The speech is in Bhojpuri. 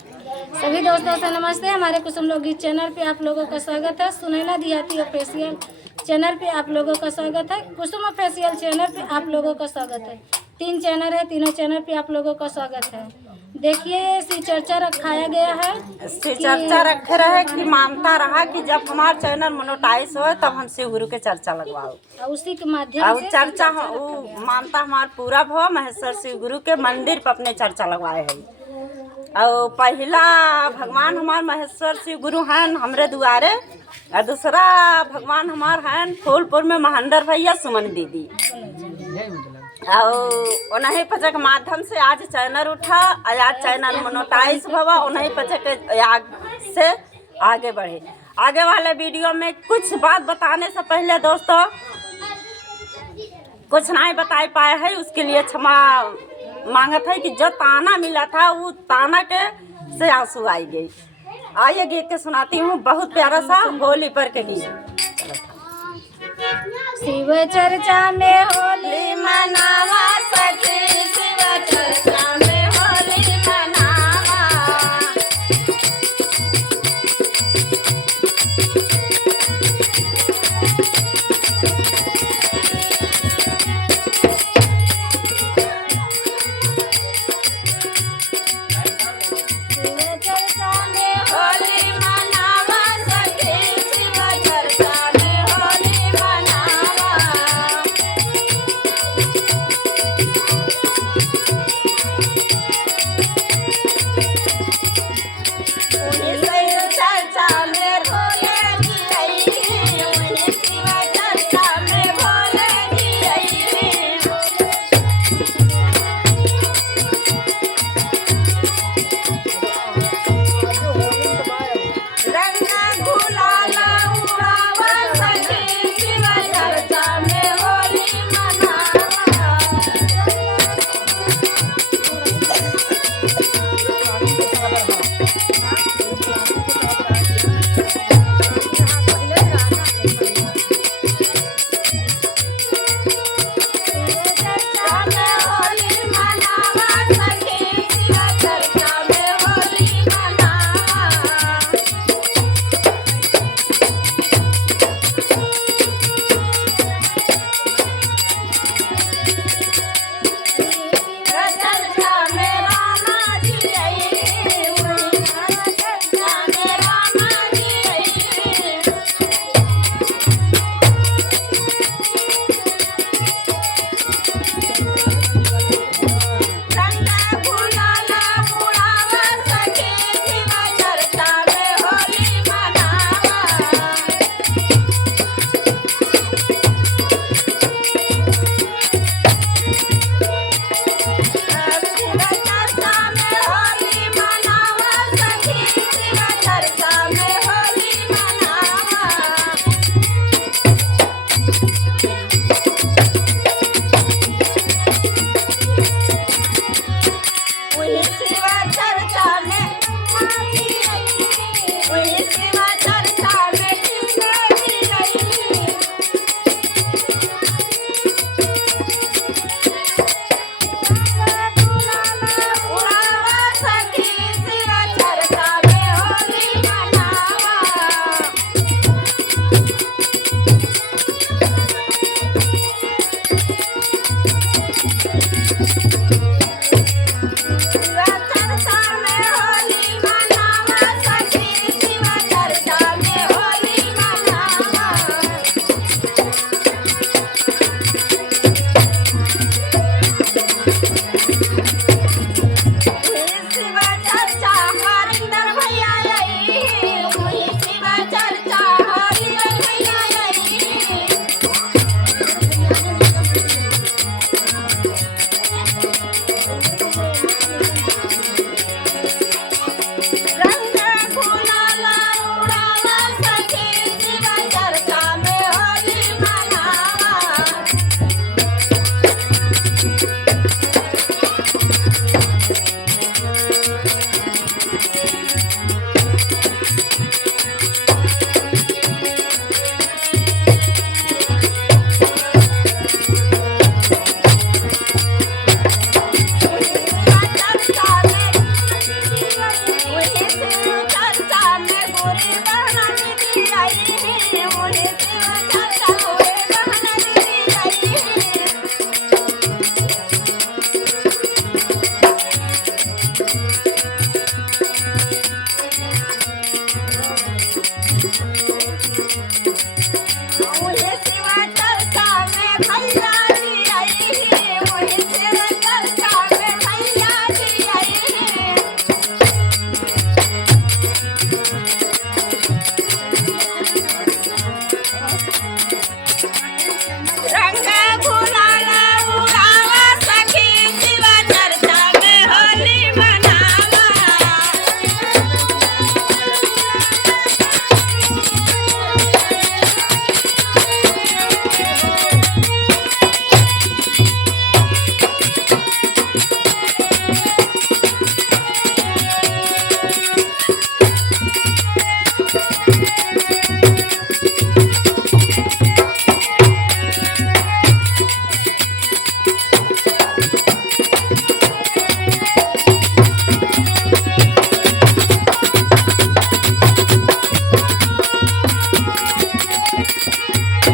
सभी दोस्तों से नमस्ते। हमारे कुसुम लोकगीत चैनल पे आप लोगों का स्वागत है। सुनैना देहाती ऑफिशियल चैनल पे आप लोगों का स्वागत है। कुसुम ऑफिशियल चैनल पे आप लोगों का स्वागत है। 3 चैनल है, तीनों चैनल पे आप लोगों का स्वागत है। देखिए, इसी चर्चा रखाया गया है, इससे चर्चा रखे रहे कि मानता रहा कि जब हमारा चैनल मोनेटाइज हो तब हम शिव गुरु के चर्चा लगवाओ। उसी के माध्यम से चर्चा मानता हमारा पूरा भव महेश्वर शिव गुरु के मंदिर पर अपने चर्चा लगवाए है। और पहला भगवान हमार महेश्वर शिव गुरु हैं हमरे दुआरे, और दूसरा भगवान हमार हैं फूलपुर में महेंद्र भैया सुमन दीदी। और उन्हीं पचे के माध्यम से आज चैनल उठा, आज चैनल मोनेटाइज भवा, उन्हीं पचे के से आगे बढ़े। आगे वाले वीडियो में कुछ बात बताने से पहले दोस्तों कुछ नहीं बता पाए है, उसके लिए क्षमा मांगत है कि जो ताना मिला था वो ताना के से आंसू आई गई। आइए गीत के सुनाती हूँ, बहुत प्यारा सा होली पर के गीत। शिव चर्चा में होली मनावा सखी, शिव चर्चा